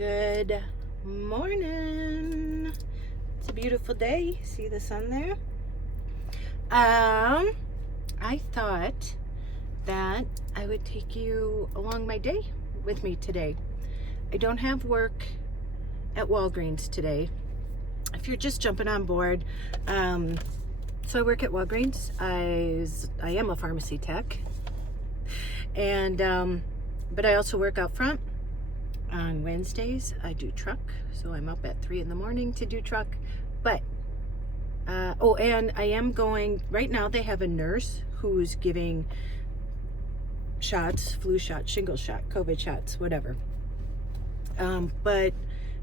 Good morning. It's a beautiful day. See the sun there? I thought that I would take you along my day with me today. I don't have work at Walgreens today. If you're just jumping on board, so I work at Walgreens. I am a pharmacy tech, and but I also work out front. On Wednesdays, I do truck, so I'm up at 3 in the morning to do truck. But, and I am going, right now they have a nurse who's giving shots, flu shot, shingle shot, COVID shots, whatever. But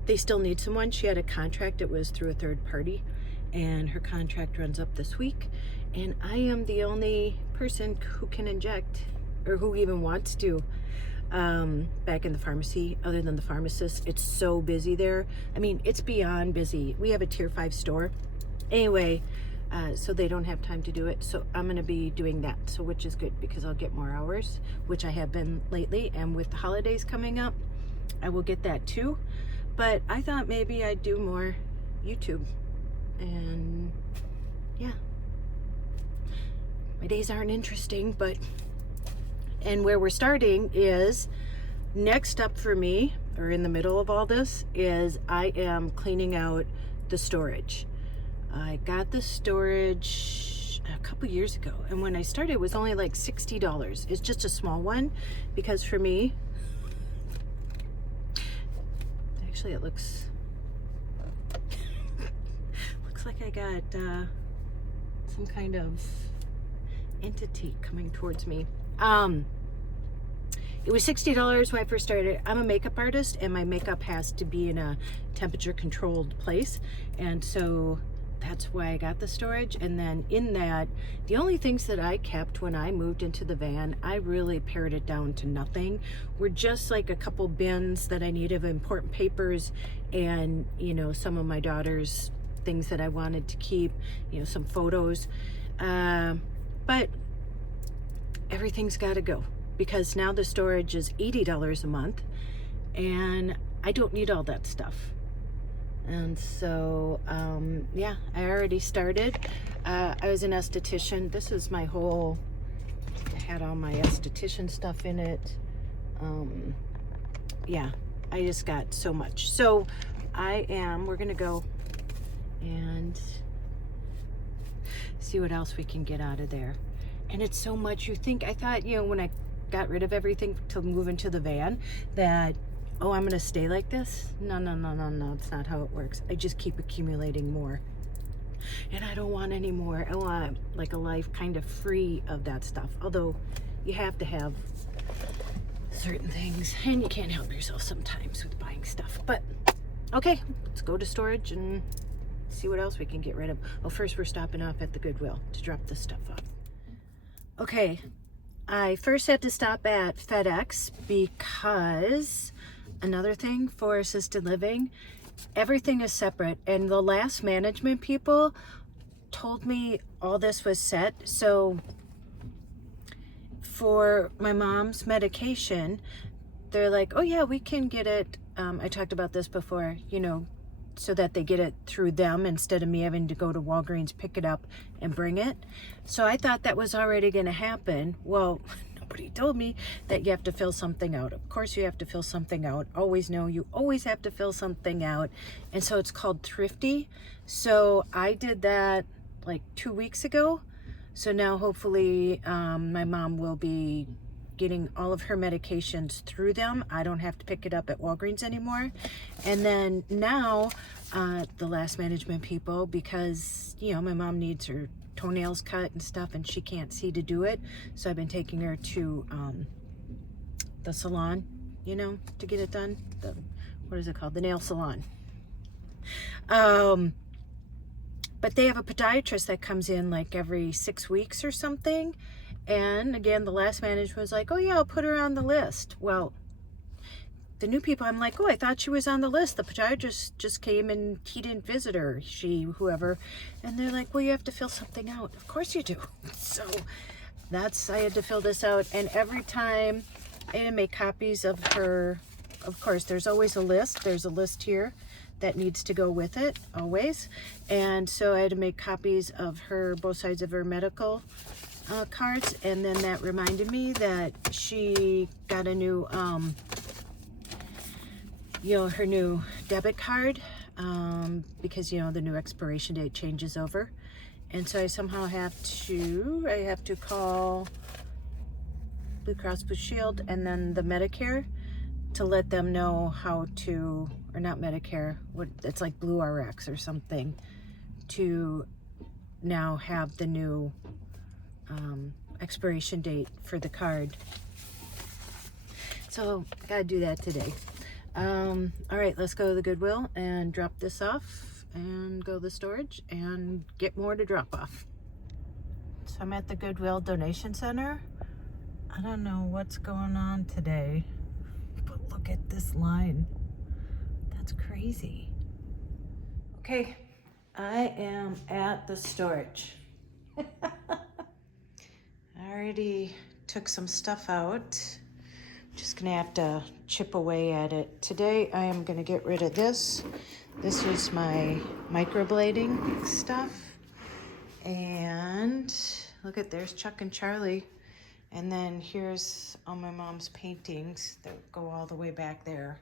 they still need someone. She had a contract, it was through a third party, and her contract runs up this week. And I am the only person who can inject, or who even wants to, back in the pharmacy, other than the pharmacist. It's so busy there. I mean, it's beyond busy. We have a tier 5 store. Anyway, so they don't have time to do it. So I'm going to be doing that. So which is good because I'll get more hours, which I have been lately. And with the holidays coming up, I will get that too. But I thought maybe I'd do more YouTube. And yeah, my days aren't interesting, but and where we're starting is next up for me, or in the middle of all this, is I am cleaning out the storage. I got the storage a couple years ago, and when I started it was only like $60. It's just a small one because for me, actually it looks like I got some kind of entity coming towards me. It was $60 when I first started. I'm a makeup artist, and my makeup has to be in a temperature controlled place, and so that's why I got the storage. And then in that, the only things that I kept when I moved into the van, I really pared it down to nothing, were just like a couple bins that I needed of important papers, and some of my daughter's things that I wanted to keep, some photos, but everything's got to go because now the storage is $80 a month, and I don't need all that stuff. And so, yeah, I already started. I was an esthetician. This is my whole, I had all my esthetician stuff in it. Yeah, I just got so much. So we're going to go and see what else we can get out of there. And it's so much. I thought, when I got rid of everything to move into the van, that, oh, I'm going to stay like this. No. It's not how it works. I just keep accumulating more. And I don't want any more. I want like a life kind of free of that stuff. Although you have to have certain things, and you can't help yourself sometimes with buying stuff. But okay, let's go to storage and see what else we can get rid of. Oh, first we're stopping off at the Goodwill to drop this stuff off. Okay, I first had to stop at FedEx because another thing for assisted living, everything is separate, and the last management people told me all this was set. So for my mom's medication, they're like, oh yeah, we can get it. I talked about this before, so that they get it through them instead of me having to go to Walgreens, pick it up, and bring it. So I thought that was already going to happen. Well, nobody told me that you have to fill something out. Of course you have to fill something out. Always know you always have to fill something out. And so it's called Thrifty. So I did that like 2 weeks ago. So now hopefully my mom will be getting all of her medications through them. I don't have to pick it up at Walgreens anymore. And then now, the last management people, because, my mom needs her toenails cut and stuff, and she can't see to do it. So I've been taking her to the salon, to get it done. What is it called? The nail salon. But they have a podiatrist that comes in like every 6 weeks or something. And again, the last manager was like, oh yeah, I'll put her on the list. Well, the new people, I'm like, oh, I thought she was on the list. The podiatrist just came and he didn't visit her, whoever. And they're like, well, you have to fill something out. Of course you do. So I had to fill this out. And every time I had to make copies of her of course, there's always a list. There's a list here that needs to go with it, always. And so I had to make copies of both sides of her medical cards, and then that reminded me that she got a new, her new debit card, because, the new expiration date changes over. And so I somehow have to call Blue Cross Blue Shield and then the Medicare to let them know how to, or not Medicare, it's like Blue RX or something, to now have the new expiration date for the card. So I gotta do that today. All right, let's go to the Goodwill and drop this off and go to the storage and get more to drop off. So I'm at the Goodwill donation center. I don't know what's going on today, but look at this line. That's crazy. Okay, I am at the storage. I already took some stuff out. Just gonna have to chip away at it. Today I am gonna get rid of this. This is my microblading stuff. And look at, there's Chuck and Charlie. And then here's all my mom's paintings that go all the way back there.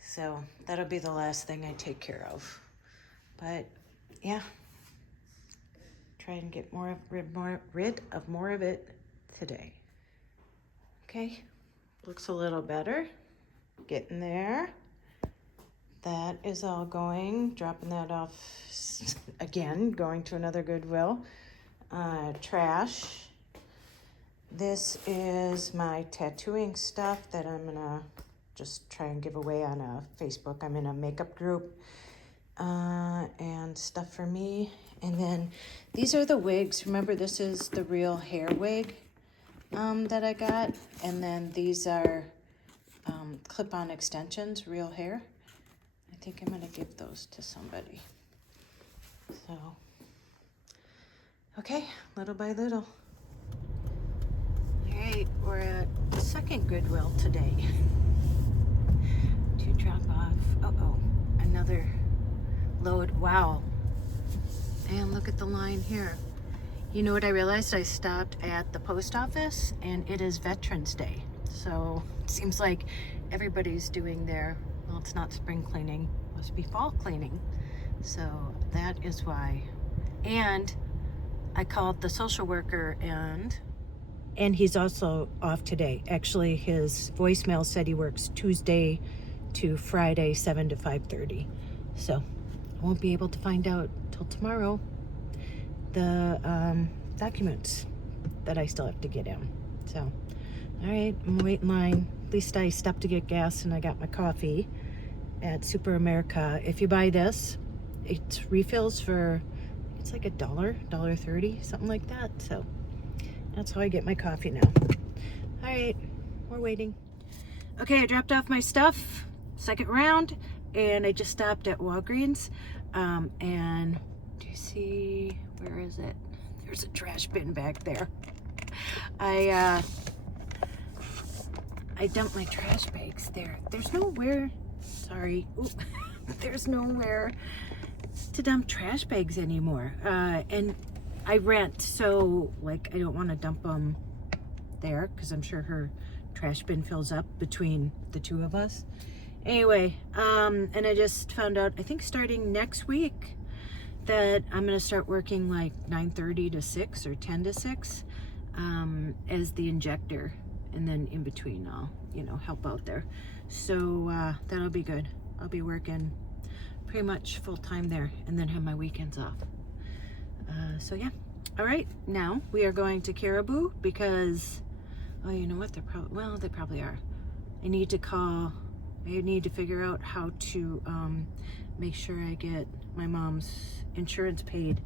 So that'll be the last thing I take care of. But yeah, try and get rid of more of it today. Okay, looks a little better. Getting there. That is all going, dropping that off again, going to another Goodwill. Trash. This is my tattooing stuff that I'm gonna just try and give away on Facebook. I'm in a makeup group, and stuff for me. And then these are the wigs. Remember, this is the real hair wig that I got. And then these are clip-on extensions, real hair. I think I'm gonna give those to somebody. So, okay, little by little. All right, we're at the second Goodwill today to drop off. Uh-oh, another load. Wow. And look at the line here. You know what I realized? I stopped at the post office and it is Veterans Day. So it seems like everybody's doing well, it's not spring cleaning, it must be fall cleaning. So that is why. And I called the social worker and he's also off today. Actually, his voicemail said he works Tuesday to Friday, 7 to 5:30. So I won't be able to find out till tomorrow the documents that I still have to get in. So, all right, I'm waiting in line. At least I stopped to get gas and I got my coffee at Super America. If you buy this, it's refills for, it's like $1.30, something like that. So that's how I get my coffee now. All right, we're waiting. Okay, I dropped off my stuff, second round, and I just stopped at Walgreens. And do you see, where is it? There's a trash bin back there. I dumped my trash bags there. There's nowhere, sorry. Ooh, there's nowhere to dump trash bags anymore. And I rent, so like I don't want to dump them there because I'm sure her trash bin fills up between the two of us. Anyway, and I just found out, I think starting next week, that I'm gonna start working like 9:30 to 6 or 10 to 6 as the injector, and then in between I'll, help out there. So that'll be good. I'll be working pretty much full time there and then have my weekends off. So yeah. All right, now we are going to Caribou because, oh, you know what? They probably are. I need to figure out how to make sure I get my mom's insurance paid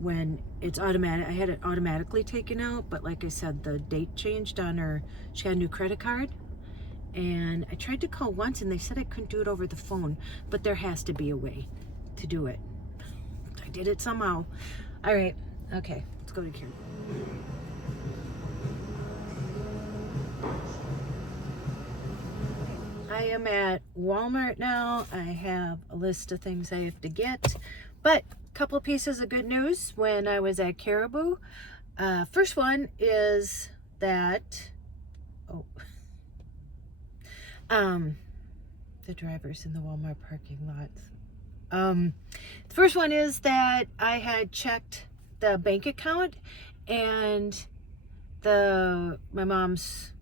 when it's automatic. I had it automatically taken out, but like I said, the date changed on her. She got a new credit card, and I tried to call once and they said I couldn't do it over the phone, but there has to be a way to do it. I did it somehow. All right, okay, let's go to Caribou. I am at Walmart now. I have a list of things I have to get, but a couple pieces of good news when I was at Caribou. First one is that, the drivers in the Walmart parking lots. The first one is that I had checked the bank account and my mom's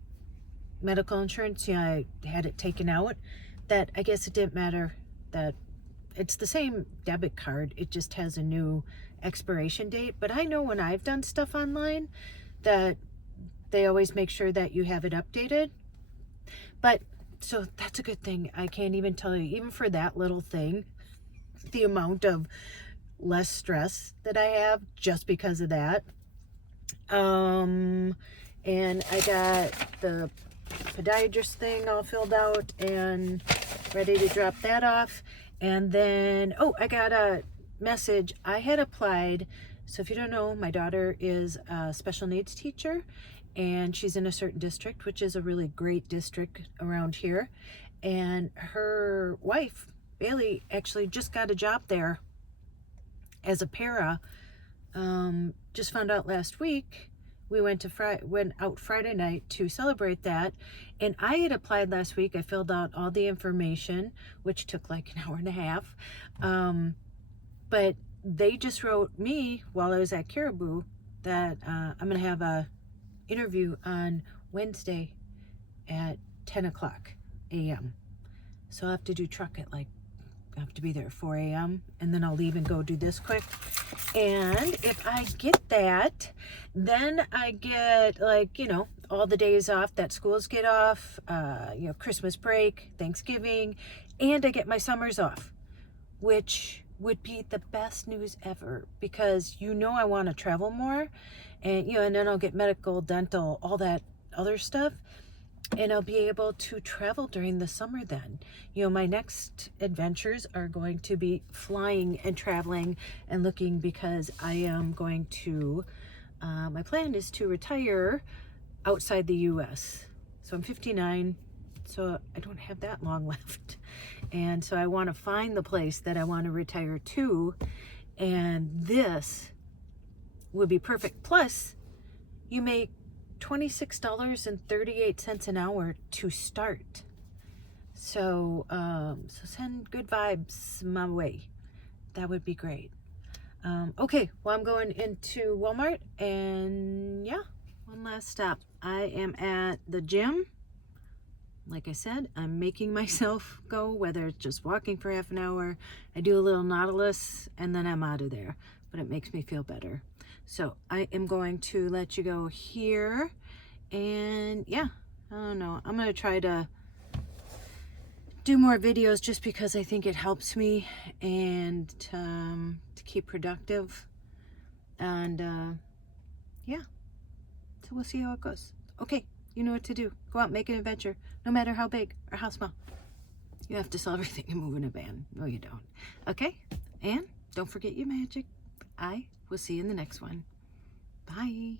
medical insurance, I had it taken out, that I guess it didn't matter, that it's the same debit card, it just has a new expiration date. But I know when I've done stuff online that they always make sure that you have it updated. But so that's a good thing. I can't even tell you, even for that little thing, the amount of less stress that I have just because of that. And I got the podiatrist thing all filled out and ready to drop that off. And then, I got a message. I had applied. So if you don't know, my daughter is a special needs teacher and she's in a certain district, which is a really great district around here. And her wife, Bailey, actually just got a job there as a para. Just found out last week. We went out Friday night to celebrate that, and I had applied last week. I filled out all the information, which took like an hour and a half. But they just wrote me while I was at Caribou that I'm gonna have a interview on Wednesday at 10 o'clock a.m. So I'll have to do truck at I have to be there at 4 a.m. and then I'll leave and go do this quick. And if I get that, then I get all the days off that schools get off, Christmas break, Thanksgiving, and I get my summers off, which would be the best news ever because I want to travel more, and and then I'll get medical, dental, all that other stuff. And I'll be able to travel during the summer then. My next adventures are going to be flying and traveling and looking, because I am going to, my plan is to retire outside the US. So I'm 59, so I don't have that long left. And so I want to find the place that I want to retire to. And this would be perfect. Plus, you make $26.38 an hour to start. So send good vibes my way. That would be great. Okay, well, I'm going into Walmart, and one last stop. I am at the gym. Like I said, I'm making myself go, whether it's just walking for half an hour. I do a little Nautilus, and then I'm out of there. But it makes me feel better. So I am going to let you go here, and I don't know, I'm going to try to do more videos just because I think it helps me and to keep productive, and so we'll see how it goes. Okay, you know what to do. Go out, make an adventure, no matter how big or how small. You have to sell everything and move in a van. No, you don't. Okay, and don't forget your magic. I will see you in the next one. Bye.